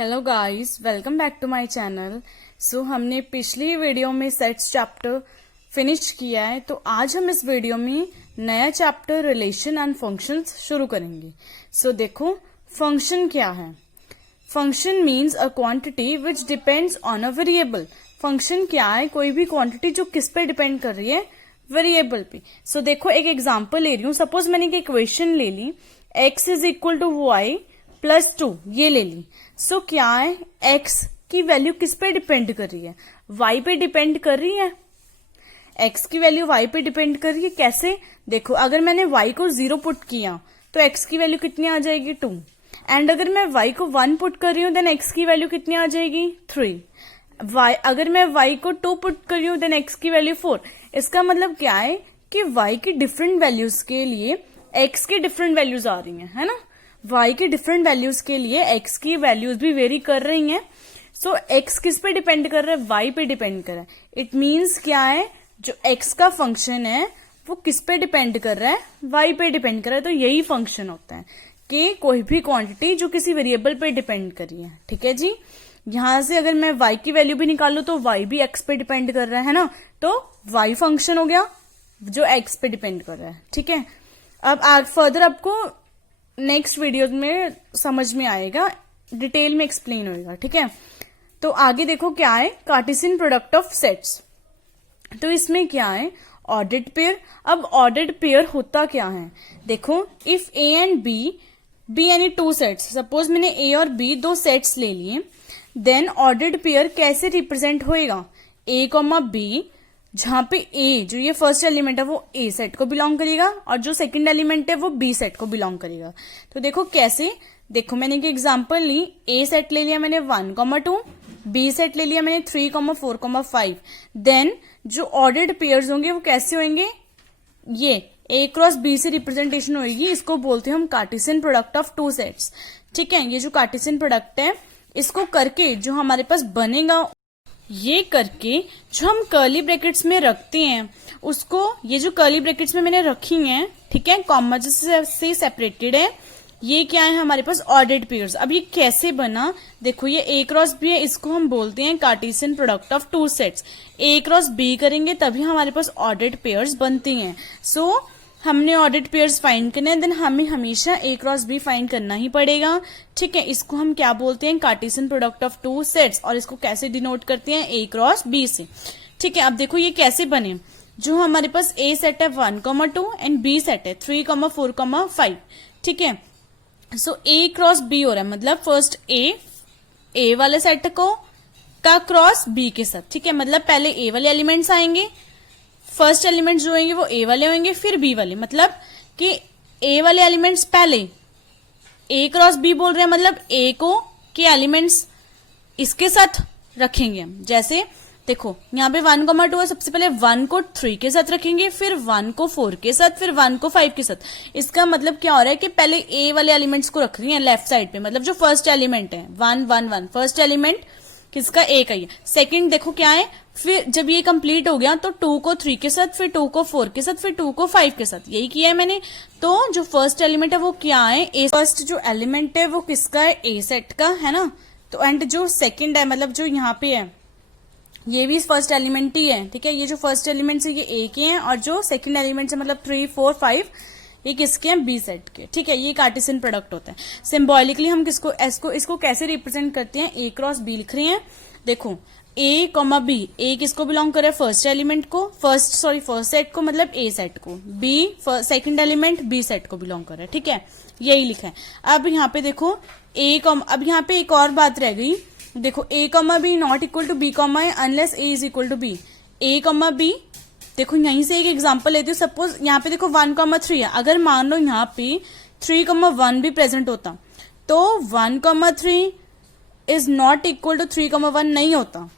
Hello guys, welcome back to my channel. हमने पिछली video में सेट्स चैप्टर फिनिश किया है, तो आज हम इस वीडियो में नया चैप्टर रिलेशन एंड फंक्शंस शुरू करेंगे। देखो, फंक्शन क्या है। Function means a quantity which depends on a variable. Function क्या है? कोई भी क्वांटिटी जो किस पे डिपेंड कर रही है? वेरिएबल पे। देखो, एक एग्जांपल ले रही हूँ। सपोज मैंने एक इक्वेशन ले ली, x is equal to y plus 2, ये ले ली। क्या है? x की वैल्यू किस पे डिपेंड कर रही है? y पे डिपेंड कर रही है। x की वैल्यू y पे डिपेंड कर रही है। कैसे? देखो, अगर मैंने y को 0 पुट किया तो x की वैल्यू कितनी आ जाएगी? 2। एंड अगर मैं y को 1 पुट कर रही हूँ देन x की वैल्यू कितनी आ जाएगी? 3। अगर मैं y को 2 पुट कर रही हूँ देन x की वैल्यू 4। इसका मतलब क्या है कि y की डिफरेंट वैल्यूज के लिए x की डिफरेंट वैल्यूज आ रही है ना। y की डिफरेंट वैल्यूज के लिए x की वैल्यूज भी वेरी कर रही हैं। x किस पे डिपेंड कर रहा है? y पे डिपेंड कर रहा है। इट मीन्स क्या है? जो x का फंक्शन है वो किस पे डिपेंड कर रहा है? y पे डिपेंड कर रहा है। तो यही फंक्शन होता है कि कोई भी क्वांटिटी जो किसी वेरिएबल पे डिपेंड कर रही है। ठीक है जी। यहां से अगर मैं y की वैल्यू भी निकालू तो y भी x पे डिपेंड कर रहा है ना, तो y फंक्शन हो गया जो x पे डिपेंड कर रहा है। ठीक है। अब फर्दर आपको नेक्स्ट वीडियो में समझ में आएगा, डिटेल में एक्सप्लेन होएगा। ठीक है। तो आगे देखो क्या है, कार्टेशियन प्रोडक्ट ऑफ सेट्स। तो इसमें क्या है? Ordered pair. अब ऑर्डर्ड पेयर होता क्या है? देखो, इफ ए एंड बी यानी 2 सेट्स, सपोज मैंने ए और बी 2 सेट्स ले लिए, देन ऑर्डर्ड पेयर कैसे रिप्रेजेंट होएगा? ए कॉमा बी, जहां पे ए जो ये फर्स्ट एलिमेंट है वो ए सेट को बिलोंग करेगा और जो सेकंड एलिमेंट है वो बी सेट को बिलोंग करेगा। तो देखो कैसे। देखो, मैंने एक एग्जांपल ली, ए सेट ले लिया मैंने 1,2, बी सेट ले लिया मैंने 3,4,5। देन जो ऑर्डर्ड पेयर्स होंगे वो कैसे होंगे? ये ए क्रॉस बी से रिप्रेजेंटेशन होगी। इसको बोलते हैं हम कार्टेशियन प्रोडक्ट ऑफ 2 सेट्स। ठीक है। ये जो कार्टेशियन प्रोडक्ट है, इसको करके जो हमारे पास बनेगा, ये करके जो हम कर्ली ब्रैकेट्स में रखते हैं उसको, ये जो कर्ली ब्रैकेट्स में मैंने रखी हैं, ठीक है, कॉमा से सेपरेटेड है, ये क्या है हमारे पास? Ordered pairs. अब ये कैसे बना? देखो, ये ए क्रॉस बी है, इसको हम बोलते हैं Cartesian product of 2 sets. A cross B करेंगे तभी हमारे पास ऑर्डर्ड पेयर्स बनती हैं। हमने ऑर्डर्ड पेयर्स फाइंड करने हैं, देन हमें हमेशा ए क्रॉस बी फाइंड करना ही पड़ेगा। ठीक है। इसको हम क्या बोलते हैं? Cartesian product of 2 sets. और इसको कैसे डिनोट करते हैं? ए क्रॉस बी से। ठीक है। अब देखो ये कैसे बने। जो हमारे पास ए सेट है 1,2 एंड बी सेट है 3,4,5। ठीक है। ए क्रॉस बी हो रहा है, मतलब फर्स्ट ए वाले सेट को का क्रॉस बी के साथ। ठीक है। मतलब पहले ए वाले एलिमेंट्स आएंगे, फर्स्ट एलिमेंट जो होंगे वो ए वाले होंगे, फिर बी वाले। मतलब कि ए वाले एलिमेंट्स पहले, ए क्रॉस बी बोल रहे हैं, मतलब ए को के एलिमेंट्स इसके साथ रखेंगे हम। जैसे देखो, यहाँ पे 1,2 है, सबसे पहले 1 को 3 के साथ रखेंगे, फिर 1 को 4 के साथ, फिर 1 को 5 के साथ। इसका मतलब क्या हो रहा है कि पहले ए वाले एलिमेंट्स को रख रही है लेफ्ट साइड पे, मतलब जो फर्स्ट एलिमेंट है 1 1 1, फर्स्ट एलिमेंट किसका? ए का ही है। सेकंड देखो क्या है, फिर जब ये कंप्लीट हो गया तो 2 को 3 के साथ, फिर 2 को 4 के साथ, फिर 2 को 5 के साथ। यही किया है मैंने। तो जो फर्स्ट एलिमेंट है वो क्या है? ए। फर्स्ट जो एलिमेंट है वो किसका है? ए सेट का है ना। तो एंड जो सेकंड है, मतलब जो यहाँ पे है, ये भी फर्स्ट एलिमेंट ही है। ठीक है। ये जो फर्स्ट एलिमेंट है ये ए के हैं और जो सेकंड एलिमेंट है मतलब 3 4 5 ये किसके हैं? बी सेट के। ठीक है। ये कार्टेशियन प्रोडक्ट होता है। सिंबॉलिकली हम इसको कैसे रिप्रेजेंट करते हैं? ए क्रॉस बी लिख रहे हैं। देखो, ए कॉमा बी, ए किसको बिलोंग करे? फर्स्ट एलिमेंट को, फर्स्ट सेट को, मतलब ए सेट को। B second element B set को बिलोंग करे। ठीक है। यही लिखा है। अब यहाँ पे देखो अब यहाँ पे एक और बात रह गई। देखो, A comma B not equal to B comma A unless A is equal to B. A comma B, देखो यहीं से एक एग्जांपल लेती हूँ। सपोज यहाँ पे देखो 1,3 है, अगर मान लो यहाँ पे 3,1 भी प्रेजेंट होता तो 1,3 इज नॉट इक्वल टू 3,1 नहीं होता।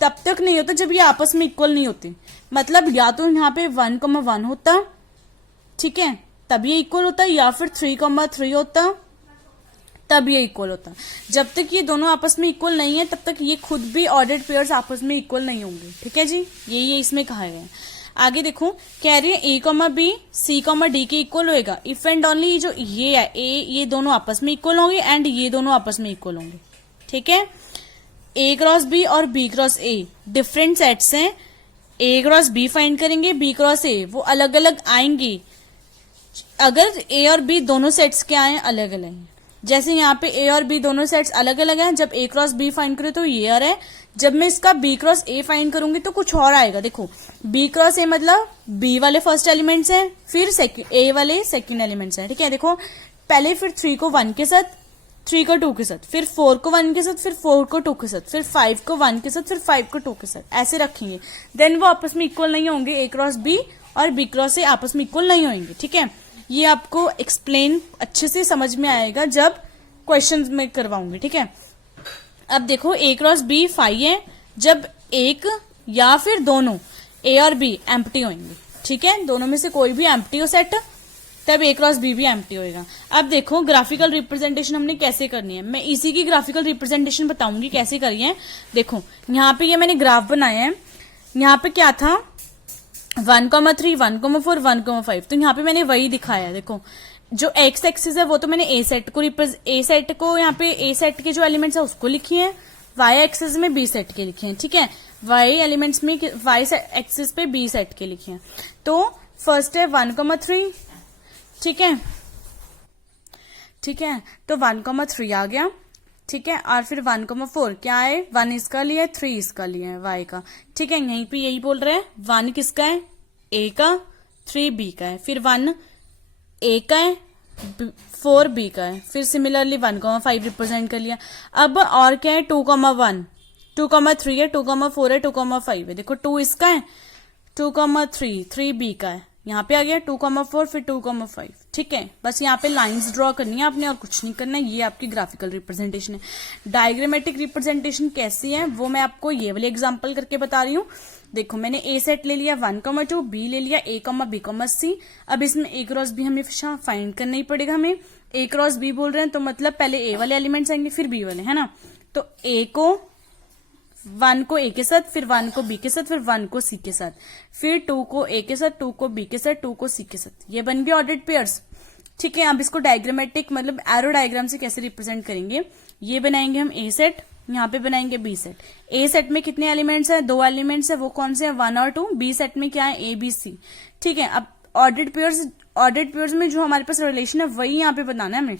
तब तक नहीं होता जब ये आपस में इक्वल नहीं होते। मतलब या तो यहाँ पे 1,1 होता, ठीक है, तब ये इक्वल होता, या फिर 3,3 होता तब ये इक्वल होता। जब तक ये दोनों आपस में इक्वल नहीं है तब तक ये खुद भी ऑर्डर्ड पेयर्स आपस में इक्वल नहीं होंगे। ठीक है जी। ये इसमें कहा गया है। आगे देखो कह रही है A comma B C comma D के इक्वल होएगा इफ एंड ओनली जो ये है ए, ये दोनों आपस में इक्वल होंगे एंड ये दोनों आपस में इक्वल होंगे। ठीक है, ए क्रॉस बी और B cross A different sets हैं। ए क्रॉस बी फाइंड करेंगे, बी क्रॉस ए, वो अलग अलग आएंगे अगर ए और बी दोनों सेट्स क्या आए अलग अलग हैं। जैसे यहाँ पे ए और बी दोनों सेट्स अलग अलग हैं, जब ए क्रॉस बी फाइंड करें तो ये और है, जब मैं इसका बी क्रॉस ए फाइंड करूंगी तो कुछ और आएगा। देखो बी क्रॉस ए मतलब बी वाले फर्स्ट एलिमेंट्स हैं, फिर ए वाले सेकंड एलिमेंट्स हैं। ठीक है, देखो पहले फिर 3 को 1 के साथ, 3 को 2 के साथ, फिर 4 को 1 के साथ, फिर 4 को 2 के साथ, फिर 5 को 1 के साथ, फिर 5 को 2 के साथ, ऐसे रखेंगे। देन वो आपस में इक्वल नहीं होंगे, ए क्रॉस बी और बी क्रॉस ए आपस में इक्वल नहीं होंगे। ठीक है, ये आपको एक्सप्लेन अच्छे से समझ में आएगा जब क्वेश्चन में करवाऊंगी। ठीक है, अब देखो ए क्रॉस बी 5 है, जब एक या फिर दोनों ए और बी एम्प्टी होंगे। ठीक है, दोनों में से कोई भी एम्प्टी हो सेट, तब ए क्रॉस बी भी एम्प्टी होएगा। अब देखो ग्राफिकल रिप्रेजेंटेशन हमने कैसे करनी है, मैं इसी की ग्राफिकल रिप्रेजेंटेशन बताऊंगी कैसे करी है। देखो यहाँ पे ये मैंने ग्राफ बनाया है, यहाँ पे क्या था 1,3, 1,4, 1,5, तो यहाँ पे मैंने वही दिखाया है। देखो जो एक्स एक्सिस है वो तो मैंने ए सेट को यहाँ पे ए सेट के जो एलिमेंट्स है उसको लिखी है, वाई एक्सिस में बी सेट के लिखे हैं। ठीक है, वाई एलिमेंट्स में वाई एक्सिस पे बी सेट के लिखे हैं। तो फर्स्ट है 1,3, ठीक है, ठीक है, तो 1,3 आ गया। ठीक है, और फिर 1,4 क्या है, 1 इसका लिया है, 3 इसका लिया है वाई का। ठीक है, यहीं पे यही बोल रहे हैं 1 किसका है, ए का, 3 बी का है, फिर 1 ए का है, 4 बी का है, फिर सिमिलरली 1,5 रिप्रेजेंट कर लिया। अब और क्या है 2,1, 2,3 है, 2,4 है, 2,5 है। देखो 2 इसका है, 2,3, 3 बी का है, यहाँ पे आ गया 2,4 फिर 2,5। ठीक है, बस यहाँ पे लाइंस ड्रॉ करनी है आपने और कुछ नहीं करना है। ये आपकी ग्राफिकल रिप्रेजेंटेशन है। डायग्रामेटिक रिप्रेजेंटेशन कैसी है वो मैं आपको ये वाले एग्जांपल करके बता रही हूँ। देखो मैंने ए सेट ले लिया 1,2, बी ले लिया ए, बी, सी। अब इसमें ए क्रॉस बी हमेशा फाइंड करना ही पड़ेगा हमें। ए क्रॉस बी बोल रहे हैं तो मतलब पहले ए वाले एलिमेंट्स आएंगे फिर बी वाले, है ना। तो ए को 1 को ए के साथ, फिर 1 को बी के साथ, फिर 1 को सी के साथ, फिर 2 को ए के साथ, 2 को बी के साथ, 2 को सी के साथ। ये बन गए ऑर्डर्ड पेयर्स। ठीक है, अब इसको डायग्रामेटिक मतलब एरो डायग्राम से कैसे रिप्रेजेंट करेंगे, ये बनाएंगे हम ए सेट, यहाँ पे बनाएंगे बी सेट। ए सेट में कितने एलिमेंट्स है, 2 एलिमेंट्स है, वो कौन से हैं 1 और 2। बी सेट में क्या है, ए बी सी। ठीक है, अब ऑर्डर्ड पेयर्स में जो हमारे पास रिलेशन है वही यहाँ पे बताना है हमें।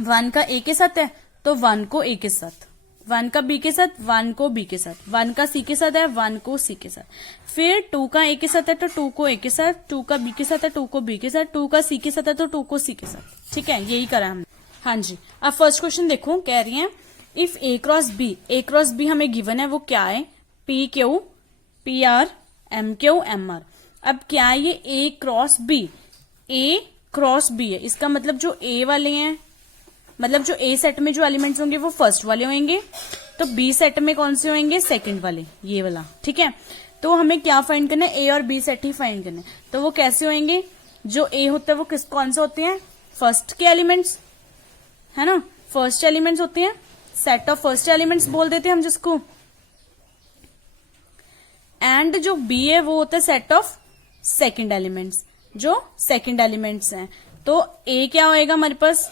1 का ए के साथ है तो 1 को ए के साथ, 1 का बी के साथ, 1 को बी के साथ, 1 का सी के साथ है, 1 को सी के साथ, फिर 2 का ए के साथ है तो 2 को ए के साथ, 2 का बी के साथ है 2 को बी के साथ, 2 का सी के साथ है तो 2 को सी के साथ। ठीक है, यही करा हमने। हाँ जी, अब फर्स्ट क्वेश्चन देखो, कह रही है इफ ए क्रॉस बी हमें गिवन है वो क्या है, P Q P R M Q M R. अब क्या है ये ए क्रॉस बी है, इसका मतलब जो ए वाले हैं, मतलब जो ए सेट में जो एलिमेंट्स होंगे वो फर्स्ट वाले होंगे, तो बी सेट में कौन से होंगे, सेकंड वाले, ये वाला। ठीक है, तो हमें क्या फाइंड करना है, ए और बी सेट ही फाइंड करना है। तो वो कैसे होंगे, जो ए होता है वो कौन से होते हैं, फर्स्ट के एलिमेंट्स, है ना, फर्स्ट एलिमेंट्स होते हैं, सेट ऑफ फर्स्ट एलिमेंट्स बोल देते हैं हम जिसको। एंड जो बी है वो होता है सेट ऑफ सेकंड एलिमेंट्स, जो सेकंड एलिमेंट्स हैं। तो ए क्या होएगा हमारे पास,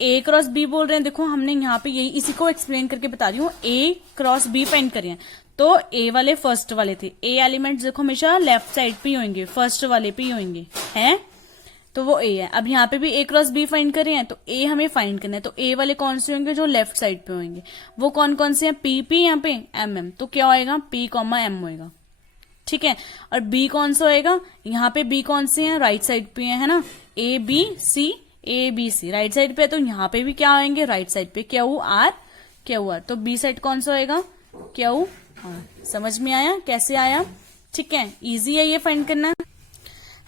ए क्रॉस बी बोल रहे हैं। देखो हमने यहाँ पे यही इसी को एक्सप्लेन करके बता रही हूँ, ए क्रॉस बी फाइंड करें तो ए वाले फर्स्ट वाले थे, ए एलिमेंट्स देखो हमेशा लेफ्ट साइड पे ही होंगे, फर्स्ट वाले पे ही होंगे, है तो वो ए है। अब यहाँ पे भी ए क्रॉस बी फाइंड कर रहे हैं तो ए हमें फाइंड करना है, तो ए वाले कौन से होंगे, जो लेफ्ट साइड पे होंगे, वो कौन कौन से हैं, पी पी, यहाँ पे एम एम, तो क्या होएगा पी कॉमा एम होएगा। ठीक है, और बी कौन सा होएगा, यहाँ पे बी कौन से हैं, राइट साइड पे है ना, A B C, A B C right side पे है, तो यहाँ पे भी क्या होंगे, राइट साइड पे क्यू आर, तो बी साइड कौन सा होएगा, क्यू आर। समझ में आया कैसे आया। ठीक है, इजी है ये फाइंड करना।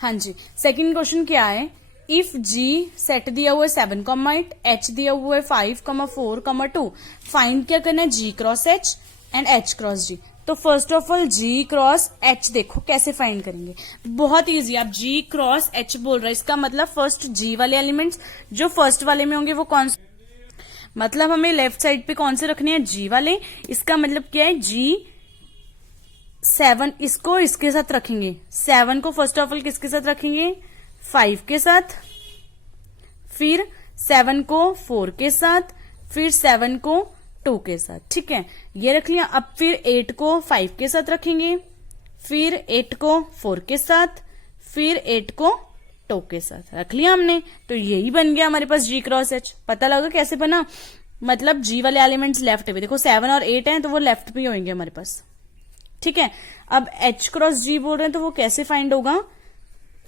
हाँ जी, सेकंड क्वेश्चन क्या है, इफ जी सेट दिया हुआ है 7,8, एच दिया हुआ है 5,4,2, फाइंड क्या करना है, G cross H and H cross G. तो first of all G cross H देखो कैसे फाइंड करेंगे, बहुत इजी। आप जी क्रॉस एच बोल रहे हैं, इसका मतलब फर्स्ट जी वाले एलिमेंट्स जो फर्स्ट वाले में होंगे वो कौन से, मतलब हमें लेफ्ट साइड पे कौन से रखने हैं, जी वाले। इसका मतलब क्या है, जी 7 इसको इसके साथ रखेंगे, 7 को फर्स्ट ऑफ ऑल किसके साथ रखेंगे, 5 के साथ, फिर 7 को 4 के साथ, फिर 7 को 2 के साथ, ठीक है, ये रख लिया। अब फिर 8 को 5 के साथ रखेंगे, फिर 8 को 4 के साथ, फिर 8 को 2 के साथ रख लिया हमने। तो यही बन गया हमारे पास G क्रॉस H। पता लगा कैसे बना, मतलब G वाले एलिमेंट्स लेफ्ट पे, देखो 7 और 8 हैं तो वो लेफ्ट पे ही होंगे हमारे पास, ठीक है। अब H क्रॉस G बोल रहे हैं तो वो कैसे फाइंड होगा,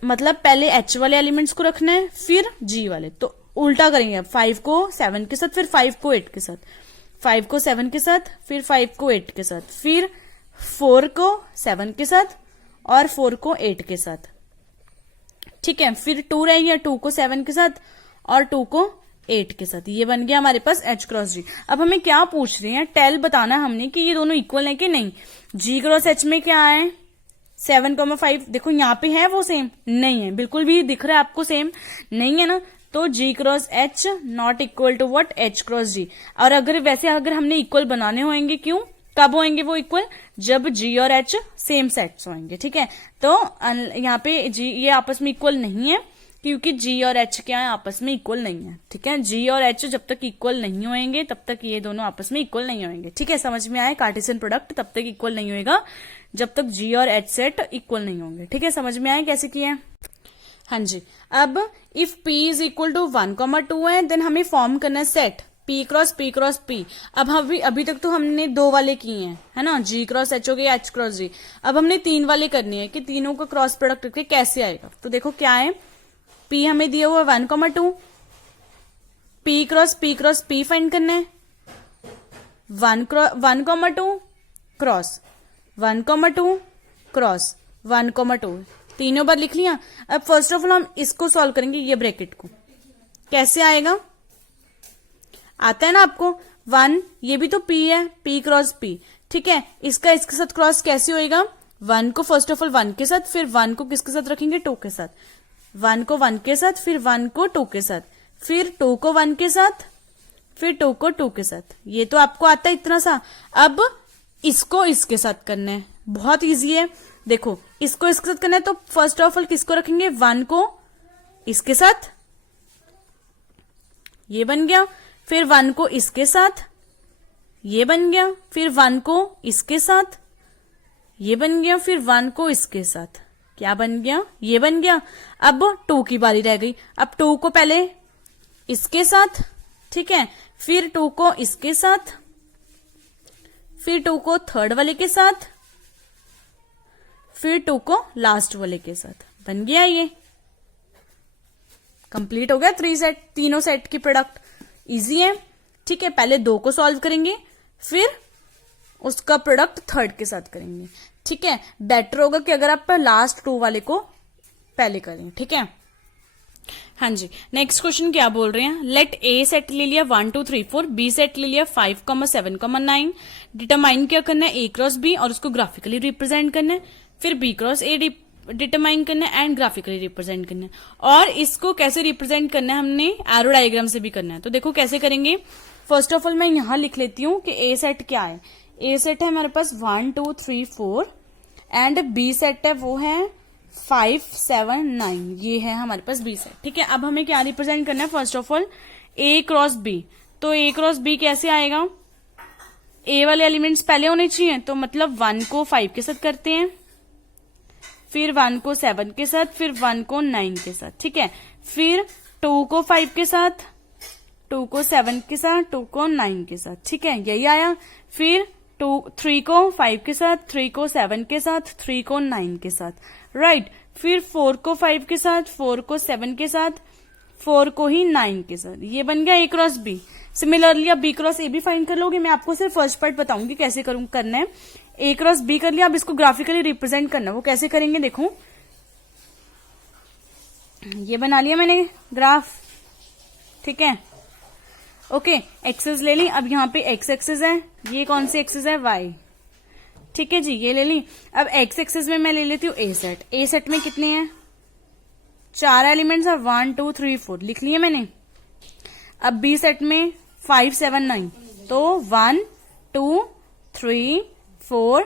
मतलब पहले H वाले एलिमेंट्स को रखना है फिर G वाले, तो उल्टा करेंगे। अब 5 को 7 के साथ, फिर 5 को 8 के साथ, 5 को 7 के साथ, फिर 5 को 8 के साथ, फिर 4 को 7 के साथ और 4 को 8 के साथ, ठीक है। फिर 2 रह गया, 2 को 7 के साथ और 2 को 8 के साथ। ये बन गया हमारे पास H क्रॉस G। अब हमें क्या पूछ रहे हैं, टेल बताना है हमने कि ये दोनों इक्वल है कि नहीं। G क्रॉस H में क्या है, 7,5, देखो यहाँ पे है वो सेम नहीं है, बिल्कुल भी दिख रहा है आपको सेम नहीं है ना, तो G cross H not equal to what, H cross G। और अगर वैसे अगर हमने इक्वल बनाने होंगे, क्यों, कब होंगे वो इक्वल, जब G और H सेम सेट्स होंगे, ठीक है। तो यहाँ पे G ये आपस में इक्वल नहीं है क्योंकि G और H क्या है, आपस में इक्वल नहीं है, ठीक है। G और H जब तक इक्वल नहीं होंगे तब तक ये दोनों आपस में इक्वल नहीं होंगे, ठीक है। समझ में आए, कार्टेशियन प्रोडक्ट तब तक इक्वल नहीं होगा जब तक G और H सेट इक्वल नहीं होंगे, ठीक है। समझ में आए कैसे किया है, हाँ जी। अब if P is equal to 1,2 है, देन हमें फॉर्म करना है set P cross P cross P। अब अभी तक तो हमने 2 वाले किए हैं, है ना, G क्रॉस H हो गया, H क्रॉस G। अब हमने 3 वाले करने हैं कि तीनों का क्रॉस प्रोडक्ट करके कैसे आएगा। तो देखो क्या है, P हमें दिया हुआ 1,2, P क्रॉस P फाइंड करना है, 1,2 क्रॉस 1,2 क्रॉस 1,2, तीनों बार लिख लिया। अब फर्स्ट ऑफ ऑल हम इसको सॉल्व करेंगे, ये ब्रैकेट को कैसे आएगा, आता है ना आपको 1, ये भी तो P है, P क्रॉस P, ठीक है। इसका इसके साथ क्रॉस कैसे होएगा, 1 को फर्स्ट ऑफ ऑल 1 के साथ, फिर 1 को किसके साथ रखेंगे, 2 के साथ, 1 को 1 के साथ, फिर 1 को 2 के साथ, फिर 2 को 1 के साथ, फिर 2 को 2 के साथ। ये तो आपको आता है इतना सा। अब इसको इसके साथ करना है, बहुत इजी है। देखो इसको इसके साथ करना है तो फर्स्ट ऑफ ऑल किसको रखेंगे, 1 को इसके साथ, ये बन गया, फिर 1 को इसके साथ, ये बन गया, फिर 1 को इसके साथ, ये बन गया, फिर 1 को इसके साथ, क्या बन गया, ये बन गया। अब 2 की बारी रह गई। अब 2 को पहले इसके साथ, ठीक है, फिर 2 को इसके साथ, फिर 2 को थर्ड वाले के साथ, फिर 2 को लास्ट वाले के साथ, बन गया ये कंप्लीट हो गया 3 सेट, तीनों सेट की प्रोडक्ट। इजी है, ठीक है। पहले 2 को सॉल्व करेंगे, फिर उसका प्रोडक्ट थर्ड के साथ करेंगे, ठीक है। बेटर होगा कि अगर आप लास्ट 2 वाले को पहले करें, ठीक है। हाँ जी, नेक्स्ट क्वेश्चन क्या बोल रहे हैं, लेट ए सेट ले लिया 1 2 3 4, बी सेट ले लिया 5, 7, 9, डिटरमाइन क्या करना है, ए क्रॉस बी और उसको ग्राफिकली रिप्रेजेंट करना है, फिर बी क्रॉस ए डिटरमाइन करना है एंड ग्राफिकली रिप्रेजेंट करना है। और इसको कैसे रिप्रेजेंट करना है, हमने एरो डायग्राम से भी करना है। तो देखो कैसे करेंगे, फर्स्ट ऑफ ऑल मैं यहां लिख लेती हूं कि ए सेट क्या है। ए सेट है हमारे पास 1 2 3 4 एंड बी सेट है वो है 5 7 9, ये है हमारे पास बी सेट, ठीक है। अब हमें क्या रिप्रेजेंट करना है, first of all A cross B. तो ए क्रॉस बी कैसे आएगा, ए वाले एलिमेंट्स पहले होने चाहिए, तो मतलब 1 को 5 के साथ करते हैं, फिर 1 को 7 के साथ, फिर 1 को 9 के साथ, ठीक है। फिर 2 को 5 के साथ, 2 को 7 के साथ, 2 को 9 के साथ, ठीक है, यही आया। फिर 3 को 5 के साथ, 3 को 7 के साथ, 3 को 9 के साथ, राइट। फिर 4 को 5 के साथ, 4 को 7 के साथ, 4 को ही 9 के साथ, ये बन गया ए क्रॉस बी। सिमिलरली आप बी क्रॉस ए भी फाइंड कर लोगे, मैं आपको सिर्फ फर्स्ट पार्ट बताऊंगी कैसे करना है। ए क्रॉस बी कर लिया, अब इसको ग्राफिकली रिप्रेजेंट करना है, वो कैसे करेंगे देखो, ये बना लिया मैंने ग्राफ, ठीक है, ओके। एक्सेस ले ली, अब यहाँ पे एक्स एक्सेस है, ये कौन सी एक्सेस है, वाई, ठीक है जी, ये ले ली। अब एक्स एक्सेस में मैं ले लेती हूँ ए सेट। ए सेट में कितने हैं, 4 एलिमेंट्स है, 1 2 3 4 लिख लिए मैंने। अब बी सेट में 5 7 9, तो 1 2 3 4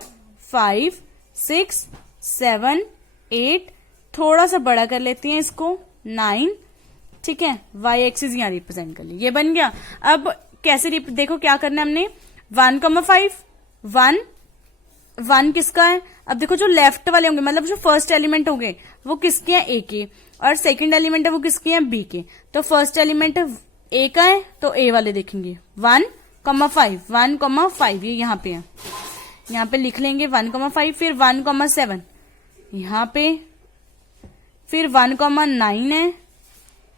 5 6, 7, 8, थोड़ा सा बड़ा कर लेती हैं इसको, 9, ठीक है। वाई एक्सिस यहां रिप्रेजेंट कर ली, ये बन गया। अब कैसे देखो क्या करना है हमने, 1,5, 1 किसका है, अब देखो जो लेफ्ट वाले होंगे मतलब जो फर्स्ट एलिमेंट होंगे वो किसके हैं, ए के, और सेकंड एलिमेंट है वो किसके हैं, बी के। तो फर्स्ट एलिमेंट ए का है तो ए वाले देखेंगे 1,5, 1,5 ये यहाँ पे है, यहाँ पे लिख लेंगे 1,5, फिर 1,7 यहाँ पे, फिर 1,9 है,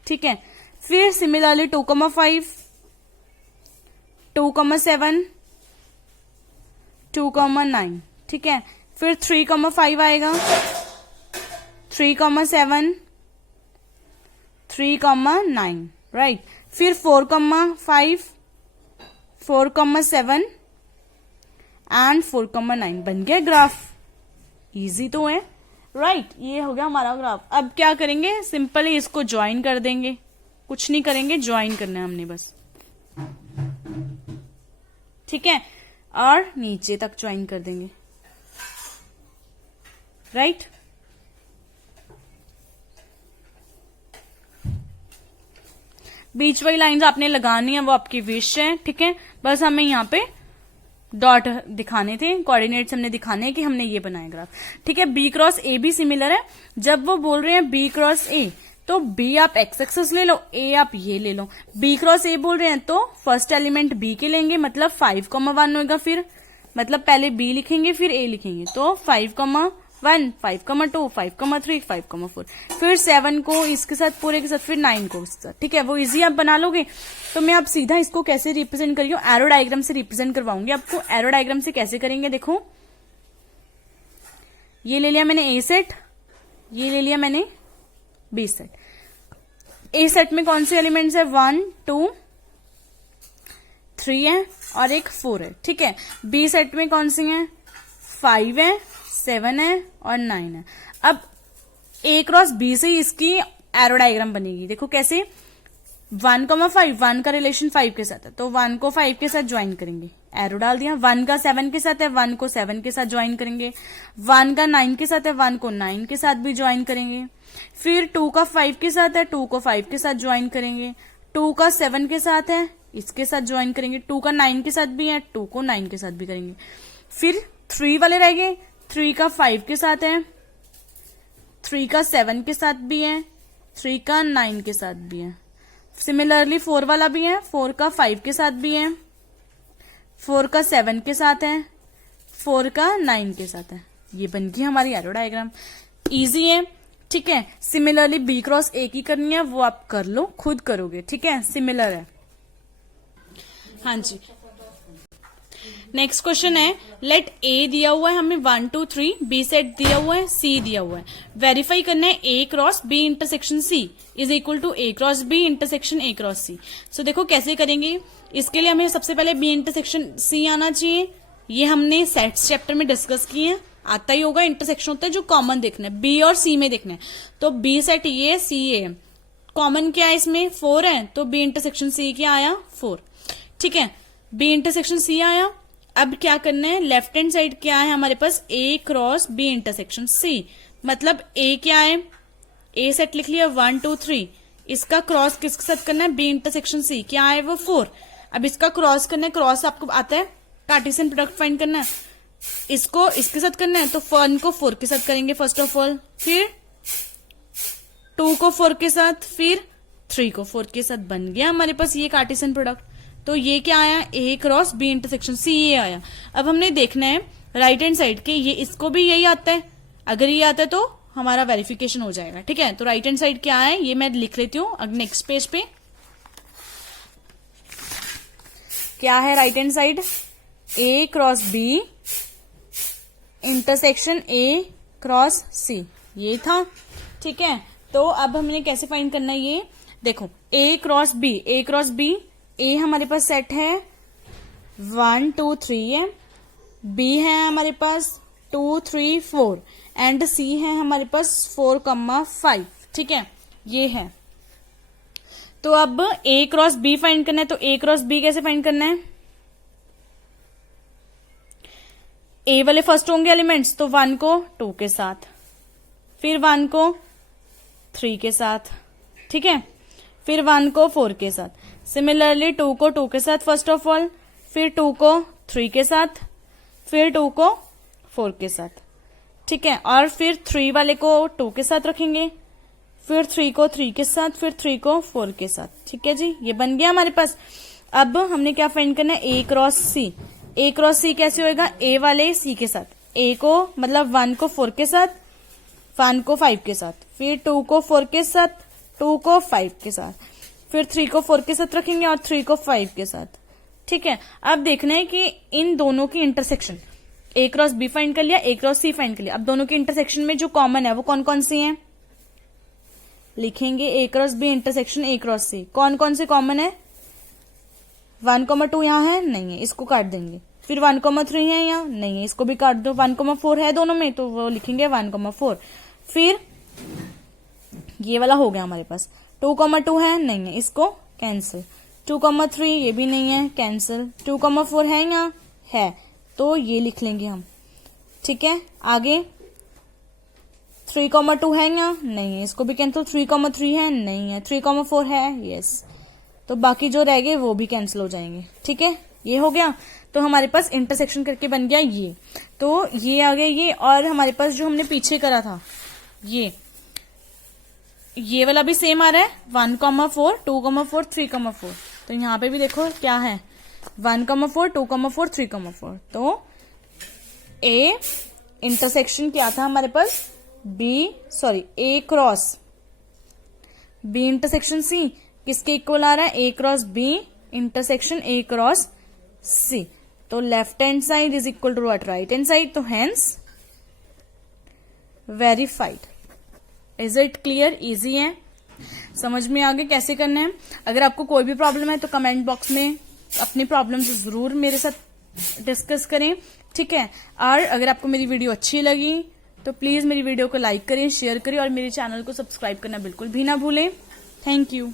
ठीक है। फिर सिमिलरली 2,5, 2,7, 2,9, ठीक है। फिर 3,5 आएगा, 3,7, 3,9, राइट। फिर 4,5, 4,7 एंड 4,9 बन गया ग्राफ। इजी तो है, राइट। ये हो गया हमारा ग्राफ। अब क्या करेंगे, सिंपली इसको ज्वाइन कर देंगे, कुछ नहीं करेंगे, ज्वाइन करना है हमने बस, ठीक है। और नीचे तक ज्वाइन कर देंगे, राइट। बीच वाली लाइंस आपने लगानी है, वो आपकी विश है, ठीक है। बस हमें यहाँ पे डॉट दिखाने थे, कोऑर्डिनेट्स हमने दिखाने हैं कि हमने ये बनाया ग्राफ, ठीक है। बी क्रॉस ए भी सिमिलर है। जब वो बोल रहे हैं बी क्रॉस ए, तो बी आप एक्स एक्सेस ले लो, ए आप ये ले लो। बी क्रॉस ए बोल रहे हैं तो फर्स्ट एलिमेंट बी के लेंगे, मतलब 5,1 होगा, फिर मतलब पहले बी लिखेंगे फिर ए लिखेंगे, तो 5,1, 5,2, 5,3, 5,4, फिर 7 को इसके साथ पूरे के साथ, फिर 9 को इसके साथ, ठीक है। वो इजी आप बना लोगे। तो मैं अब सीधा इसको कैसे रिप्रेजेंट करिए, एरो डायग्राम से रिप्रेजेंट करवाऊंगी आपको। एरो डायग्राम से कैसे करेंगे, देखो ये ले लिया मैंने ए सेट, ये ले लिया मैंने बी सेट। ए सेट में कौन से एलिमेंट्स है, 1, 2, 3 है और एक 4 है, ठीक है। बी सेट में कौन सी है, 5 है, 7 है और 9 है। अब ए क्रॉस बी से इसकी एरो डायग्राम बनेगी, देखो कैसे, 1,5, 1 का रिलेशन 5 के साथ है, तो 1 को 5 के साथ ज्वाइन करेंगे, एरो डाल दिया। 1 का 7 के साथ है, 1 को 7 के साथ ज्वाइन करेंगे। 1 का 9 के साथ है, 1 को 9 के साथ भी ज्वाइन करेंगे। फिर 2 का 5 के साथ है, 2 को 5 के साथ ज्वाइन करेंगे। 2 का 7 के साथ है, इसके साथ ज्वाइन करेंगे। 2 का 9 के साथ भी है, 2 को 9 के साथ भी करेंगे। फिर 3 वाले रह गए, 3 का 5 के साथ है, 3 का 7 के साथ भी है, 3 का 9 के साथ भी है। सिमिलरली 4 वाला भी है, 4 का 5 के साथ भी है, 4 का 7 के साथ है, 4 का 9 के साथ है। ये बन गई हमारी एरो डायग्राम। इजी है, ठीक है। सिमिलरली बी क्रॉस ए की करनी है, वो आप कर लो, खुद करोगे, ठीक है, सिमिलर है। हाँ जी, नेक्स्ट क्वेश्चन है, लेट ए दिया हुआ है हमें 1, 2, 3, बी सेट दिया हुआ है, सी दिया हुआ है। वेरीफाई करना है A cross B intersection C is equal to A cross B intersection A cross C. So देखो कैसे करेंगे, इसके लिए हमें सबसे पहले बी इंटरसेक्शन सी आना चाहिए। ये हमने सेट्स चैप्टर में डिस्कस किए हैं, आता ही होगा। इंटरसेक्शन होता है जो कॉमन देखना है, बी और सी में देखना है। तो बी सेट ये, सी ए, कॉमन क्या है इसमें, 4 है, तो बी इंटरसेक्शन सी क्या आया, 4, ठीक है। बी इंटरसेक्शन सी आया। अब क्या करना है, लेफ्ट हैंड साइड क्या है हमारे पास, ए क्रॉस बी इंटरसेक्शन सी, मतलब ए क्या है, ए सेट लिख लिया 1, 2, 3, इसका क्रॉस किसके साथ करना है, बी इंटरसेक्शन सी, क्या है वो 4। अब इसका क्रॉस करना है, क्रॉस आपको आता है, कार्टेशियन प्रोडक्ट फाइंड करना है, इसको इसके साथ करना है, तो 1 को 4 के साथ करेंगे फर्स्ट ऑफ ऑल, फिर 2 को 4 के साथ, फिर 3 को 4 के साथ। बन गया हमारे पास ये कार्टेशियन प्रोडक्ट। तो ये क्या आया, ए क्रॉस बी इंटरसेक्शन सी, ये आया। अब हमने देखना है राइट हैंड साइड के, ये इसको भी यही आता है, अगर ये आता है तो हमारा वेरिफिकेशन हो जाएगा, ठीक है। तो राइट हैंड साइड क्या है, ये मैं लिख लेती हूँ। अब नेक्स्ट पेज पे क्या है, right hand side A cross B intersection A cross C, ये था, ठीक है। तो अब हमने कैसे फाइंड करना है, ये देखो ए क्रॉस बी, ए क्रॉस बी, ए हमारे पास सेट है 1, 2, 3 है, बी है हमारे पास 2, 3, 4 एंड सी है हमारे पास 4,5, ठीक है, ये है। तो अब ए क्रॉस बी फाइंड करना है, तो ए क्रॉस बी कैसे फाइंड करना है, ए वाले फर्स्ट होंगे एलिमेंट्स, तो 1 को 2 के साथ, फिर 1 को 3 के साथ, ठीक है, फिर 1 को 4 के साथ। सिमिलरली 2 को 2 के साथ फर्स्ट ऑफ ऑल, फिर 2 को 3 के साथ, फिर 2 को 4 के साथ, ठीक है, और फिर 3 वाले को 2 के साथ रखेंगे, फिर 3 को 3 के साथ, फिर 3 को 4 के साथ, ठीक है जी, ये बन गया हमारे पास। अब हमने क्या फाइंड करना है, A cross C. A cross सी कैसे होएगा, ए वाले सी के साथ, ए को मतलब 1 को 4 के साथ, 1 को 5 के साथ, फिर 2 को 4 के साथ, 2 को 5 के साथ, फिर 3 को 4 के साथ रखेंगे और 3 को 5 के साथ, ठीक है। अब देखना है कि इन दोनों की intersection, A cross B find कर लिया, ए क्रॉस सी फाइंड कर लिया। अब दोनों की इंटरसेक्शन में जो कॉमन है वो कौन कौन सी है, लिखेंगे A cross B intersection A cross C. कौन कौन से कॉमन है, 1,2 यहाँ है, नहीं है, इसको काट देंगे। फिर 1,3 है यहाँ, नहीं है, इसको भी काट दो। 1,4 है दोनों में, तो वो लिखेंगे 1,4। फिर ये वाला हो गया हमारे पास। 2,2 है, नहीं है, इसको कैंसिल। 2,3 ये भी नहीं है, कैंसिल। 2,4 है यहाँ, है, तो ये लिख लेंगे हम, ठीक है। आगे 3,2 है यहाँ, नहीं है, इसको भी कैंसिल। 3,3 है, नहीं है। 3,4 है, यस, तो बाकी जो रह गए वो भी कैंसिल हो जाएंगे, ठीक है। ये हो गया, तो हमारे पास इंटरसेक्शन करके बन गया ये, तो ये आ गया ये। और हमारे पास जो हमने पीछे करा था ये वाला भी सेम आ रहा है, 1,4, 2,4, 3,4। तो यहाँ पे भी देखो क्या है, 1,4, 2,4, 3,4। तो ए इंटरसेक्शन क्या था हमारे पास, A cross B intersection C किसके इक्वल आ रहा है, A cross B intersection A cross C. तो left hand side is equal to what, right hand side. तो hence verified. Is it clear, easy है, समझ में आ गया कैसे करना है। अगर आपको कोई भी प्रॉब्लम है तो कमेंट बॉक्स में अपनी प्रॉब्लम जरूर मेरे साथ डिस्कस करें, ठीक है। और अगर आपको मेरी वीडियो अच्छी लगी तो प्लीज मेरी वीडियो को लाइक करें, शेयर करें और मेरे चैनल को सब्सक्राइब करना बिल्कुल भी ना भूलें। Thank you.